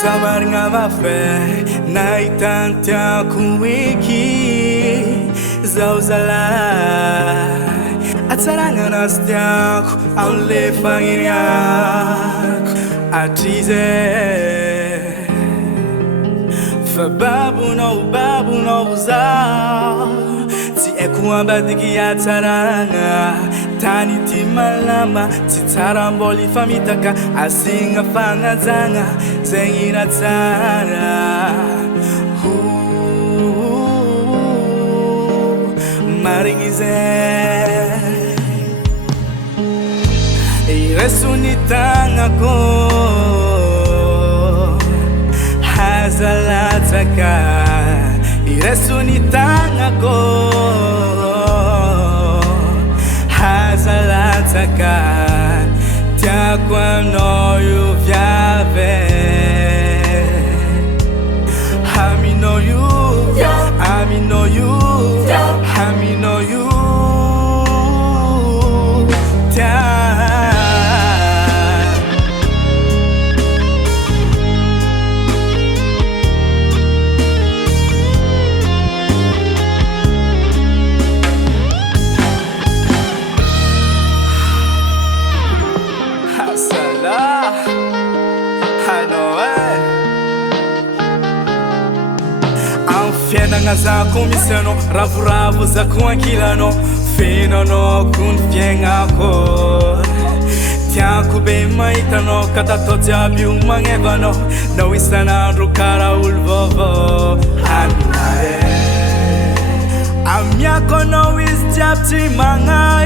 Samarina vafe naitantia kuiki zauzala atsaranga nastiako aule fangiriako atize fa babu no za ti ekuambadiki atsaranga tani ti malama ti taramboli famitaka asinga fangazanga zengira tsara maringize iresunitanga ko hazalataka iresunitanga ko hazalataka tia kwano you vyave hami no you hami no you hami no you tia Fiena za komiseno ravu za kuankilano fino no kun fienga ko tiaku be maitano katato jabiu mangevano no isana rukara ulvovo anae amia kono is japti manga